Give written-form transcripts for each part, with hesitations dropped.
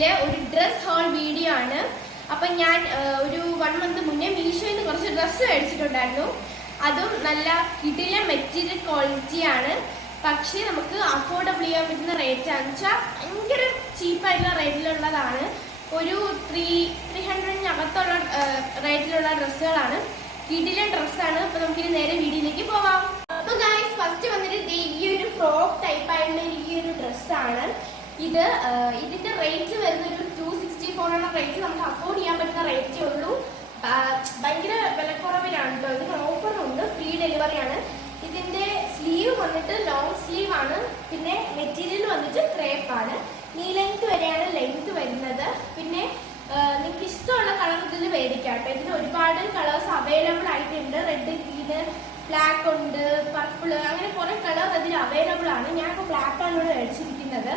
ചാനലിലെ ഒരു dress whole video ആണ്. അപ്പം ഞാൻ ഒരു 1 മന്ത് മുന്നേ മീഷോയിൽ നിന്ന് കുറച്ച് ഡ്രസ്സ് മേടിച്ചിട്ടുണ്ടായിരുന്നു. അതും നല്ല കിടില മെറ്റീരിയൽ ക്വാളിറ്റിയാണ്. പക്ഷേ നമുക്ക് അഫോർഡബിൾ ചെയ്യാൻ പറ്റുന്ന റേറ്റാണെന്ന് വെച്ചാൽ ഭയങ്കര ചീപ്പായിട്ടുള്ള റേറ്റിലുള്ളതാണ്. ഒരു 300-അകത്തുള്ള റേറ്റിലുള്ള ഡ്രസ്സുകളാണ്. കിടിലൻ ഡ്രസ്സാണ്. അപ്പോൾ നമുക്കിനി നേരെ വീഡിയോയിലേക്ക് പോവാം. അപ്പോൾ ഗൈസ്, ഫസ്റ്റ് വന്നിട്ട് ഈ ഒരു ഫ്രോക്ക് ടൈപ്പ് ആയിട്ടുള്ള ഈ ഒരു ഡ്രസ്സാണ്. ഇതിന്റെ റേറ്റ് വരുന്നൊരു 264 എന്ന റേറ്റ് നമുക്ക് അഫോർഡ് ചെയ്യാൻ പറ്റുന്ന റേറ്റേ ഉള്ളൂ. ഭയങ്കര വിലക്കുറവിലാണ് കേട്ടോ. ഇതിന് ഓഫറുണ്ട്, ഫ്രീ ഡെലിവറിയാണ്. ഇതിന്റെ സ്ലീവ് വന്നിട്ട് ലോങ് സ്ലീവ് ആണ്. പിന്നെ മെറ്റീരിയൽ വന്നിട്ട് ക്രേപ്പ് ആണ്. നീ ലെങ്ത് വരെയാണ് ലെങ്ത് വരുന്നത്. പിന്നെ നിങ്ങൾക്ക് ഇഷ്ടമുള്ള കളർ ഇതിൽ മേടിക്കാം കേട്ടോ. ഇതിന് ഒരുപാട് കളേഴ്സ് അവൈലബിൾ ആയിട്ടുണ്ട്. റെഡ്, ഗ്രീന്, ബ്ലാക്ക് ഉണ്ട്, പർപ്പിൾ, അങ്ങനെ കുറെ കളർ അതിൽ അവൈലബിൾ ആണ്. ഞാനിപ്പോൾ ബ്ലാക്ക് ആണ് ഇവിടെ മേടിച്ചിരിക്കുന്നത്.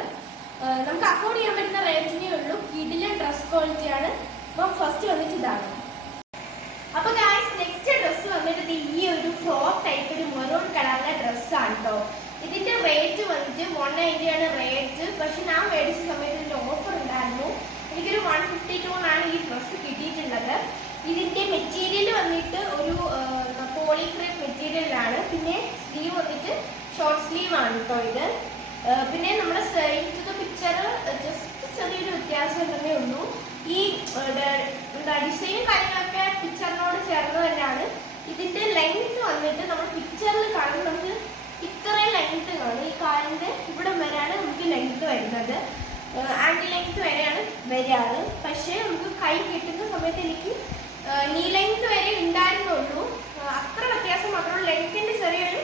നമുക്ക് അഫോർഡ് ചെയ്യാൻ പറ്റുന്ന റേറ്റിനേ ഉള്ളൂ. കിടില ഡ്രസ് ക്വാളിറ്റിയാണ്. അപ്പം ഫസ്റ്റ് വന്നിട്ട് ഇതാണ്. അപ്പൊ ഗായ്സ്, നെക്സ്റ്റ് ഡ്രസ്സ് വന്നിട്ട് ഈ ഒരു ഫ്രോക്ക് ടൈപ്പ് ഒരു മെറൂൺ കളറിലെ ഡ്രസ്സാണ് കേട്ടോ. ഇതിന്റെ റേറ്റ് വന്നിട്ട് 190 ആണ് റേറ്റ്. പക്ഷെ ഞാൻ മേടിച്ച സമയത്ത് ഇതിന്റെ ഓഫർ ഉണ്ടായിരുന്നു. എനിക്കൊരു 152 ഈ ഡ്രസ്സ് കിട്ടിയിട്ടുള്ളത്. ഇതിന്റെ മെറ്റീരിയൽ വന്നിട്ട് ഒരു പോളിക്രേപ്പ് മെറ്റീരിയലാണ്. പിന്നെ സ്ലീവ് വന്നിട്ട് ഷോർട്ട് സ്ലീവ് ആണ് കേട്ടോ ഇത്. പിന്നെ നമ്മുടെ സൈഡ് പിക്ചർ ജസ്റ്റ് ചെറിയൊരു വ്യത്യാസം തന്നെ ഉള്ളൂ. ഈ ഡിസൈൻ കാര്യങ്ങളൊക്കെ പിക്ചറിനോട് ചേർന്ന് തന്നെയാണ്. ഇതിന്റെ ലെങ്ത് വന്നിട്ട് നമ്മൾ പിക്ചറിൽ കാണുമ്പോൾ നമുക്ക് ഇത്രയും ലെങ്ത് കാണും. ഈ കാലിന്റെ ഇവിടെ വരെയാണ് നമുക്ക് ലെങ്ത് വരുന്നത്. ആൻഡ് ലെങ്ത് വരെയാണ് വരാറ്. പക്ഷേ നമുക്ക് കൈ കിട്ടുന്ന സമയത്ത് എനിക്ക് നീ ലെങ്ത് വരെ ഉണ്ടായിരുന്നുള്ളൂ. അത്ര വ്യത്യാസം മാത്രമേ, ലെങ്ത്തിന്റെ ചെറിയൊരു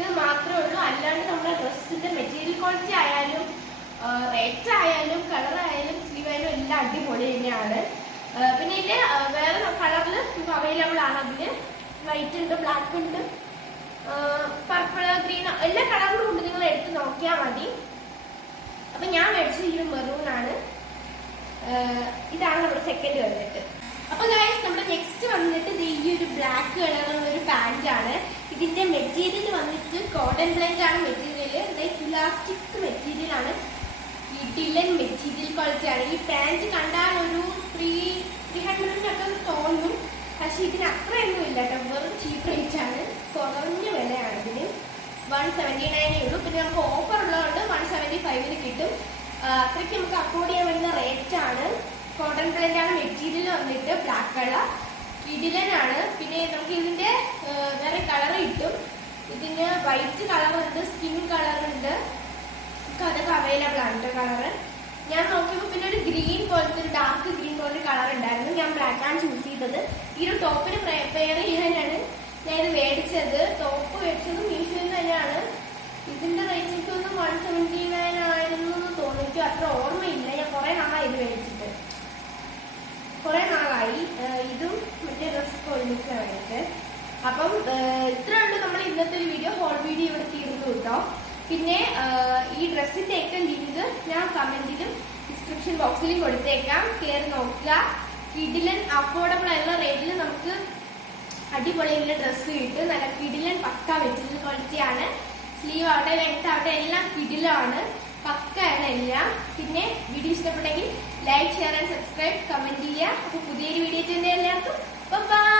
ഇത് മാത്രമേ ഉള്ളൂ. അല്ലാണ്ട് നമ്മുടെ ഡ്രസ്സിന്റെ മെറ്റീരിയൽ ക്വാളിറ്റി ആയാലും റേറ്റ് ആയാലും കളർ ആയാലും സ്ലീവ് ആയാലും എല്ലാം അടിപൊളി തന്നെയാണ്. പിന്നെ ഇതിന്റെ വേറെ കളറിൽ നമുക്ക് അവൈലബിൾ ആണ്. അതില് വൈറ്റ് ഉണ്ട്, ബ്ലാക്ക് ഉണ്ട്, പർപ്പിൾ, ഗ്രീൻ, എല്ലാ കളറിലും ഉണ്ട്. നിങ്ങൾ എടുത്ത് നോക്കിയാൽ മതി. അപ്പൊ ഞാൻ മേടിച്ചത് ഈ മെറൂൺ ആണ്. ഇതാണ് നമ്മുടെ സെക്കൻഡ് വന്നിട്ട്. അപ്പൊ ഗൈസ്, നമ്മുടെ നെക്സ്റ്റ് വന്നിട്ട് ഈ ഒരു ബ്ലാക്ക് കളറുള്ള ഒരു പാന്റ് ആണ്. ഇതിന്റെ മെറ്റീരിയൽ വന്നിട്ട് കോട്ടൺ ബ്ലെൻഡ് ആണ് മെറ്റീരിയൽ. ഇലാസ്റ്റിക് മെറ്റീരിയൽ ആണ്. കിടിലൻ മെറ്റീരിയൽ ക്വാളിറ്റി ആണ്. ഈ പാന്റ് കണ്ടാൽ ഒരു 300 തോന്നും. പക്ഷെ ഇതിന് അത്രയൊന്നും ഇല്ല കേട്ടോ. വെറും ചീപ്പ് റേറ്റ് ആണ്. കുറഞ്ഞ വിലയാണ് ഇതിന്. 179 ഉള്ളൂ. പിന്നെ നമുക്ക് ഓഫർ ഉള്ളതുകൊണ്ട് 175 കിട്ടും. അത്രയ്ക്ക് നമുക്ക് അഫോർഡ് ചെയ്യാൻ പറ്റുന്ന റേറ്റ് ആണ്. കോട്ടൺ ബ്ലെൻഡ് ആണ് മെറ്റീരിയൽ വന്നിട്ട്. ബ്ലാക്ക് കളർ കിടിലനാണ്. പിന്നെ നമുക്ക് ഇതിന്റെ വേറെ കളർ കിട്ടും. ഇതിന് വൈറ്റ് കളർ ഉണ്ട്, സ്കിൻ കളർ ഉണ്ട്. അതൊക്കെ അവൈലബിൾ ആണ് കേട്ടോ കളറ്. ഞാൻ നോക്കിയപ്പോൾ പിന്നെ ഒരു ഗ്രീൻ പോലത്തെ ഒരു ഡാർക്ക് ഗ്രീൻ പോലത്തെ കളർ ഉണ്ടായിരുന്നു. ഞാൻ ബ്ലാക്ക് ആണ് ചൂസ് ചെയ്തത്. ഈ ഒരു ടോപ്പിന് പെയർ ചെയ്യാനാണ് ഞാൻ ഇത് മേടിച്ചത്. ടോപ്പ് മേടിച്ചത് മീഷോയിൽ നിന്ന് തന്നെയാണ്. ഇതിന്റെ റേറ്റ് എനിക്കൊന്ന് 179 ആയിരുന്നു തോന്നി. എനിക്ക് അത്ര ഓർമ്മയില്ല. ഞാൻ കുറെ നാളായി ഇത് മേടിച്ചിട്ട്. കുറെ നാളായി. ഇതും മറ്റേ ഡ്രസ്സൊക്കെ ഒരുമിച്ച് മേടിച്ച്. അപ്പം ഇത്രയുണ്ട് നമ്മൾ ഇന്നത്തെ ഒരു വീഡിയോ. ഹോൾ വീഡിയോ ഇവിടെ തീർന്നു കേട്ടോ. പിന്നെ ഈ ഡ്രസ്സിന്റെ ഒക്കെ ലിങ്ക് ഞാൻ കമന്റിലും ഡിസ്ക്രിപ്ഷൻ ബോക്സിലും കൊടുത്തേക്കാം. കയറി നോക്കുക. കിടിലൻ അഫോർഡബിൾ ആയിട്ടുള്ള റേറ്റിൽ നമുക്ക് അടിപൊളിയുള്ള ഡ്രസ്സ് കിട്ടും. നല്ല കിടിലൻ പക്ക മെറ്റീരിയൽ ക്വാളിറ്റിയാണ്. സ്ലീവ് ആവട്ടെ, ലെങ്ത് ആവട്ടെ, എല്ലാം കിടിലാണ്. പക്കയാണ് എല്ലാം. പിന്നെ വീഡിയോ ഇഷ്ടപ്പെട്ടെങ്കിൽ like, share and subscribe, comment ചെയ്യുക. അപ്പോൾ പുതിയൊരു വീഡിയോ തന്നെ എല്ലാവർക്കും ബൈ.